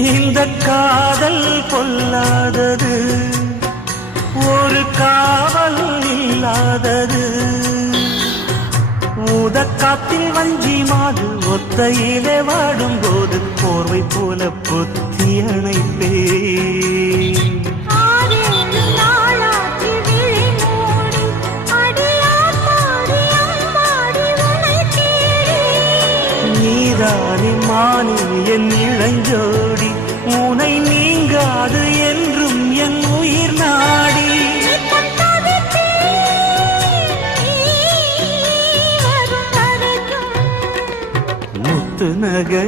இந்த காதல் பொல்லாதது, ஒரு காவல் இல்லாதது. ஊதக்காத்தில் வஞ்சி மாது ஒத்தையிலே வாடும்போது போர்வை போல பொத்தி அணைப்பே. நீதானே மானே என் இளஞ்சோடி, உனை நீங்காது என்றும் என் உயிர் நாடி. முத்து நகை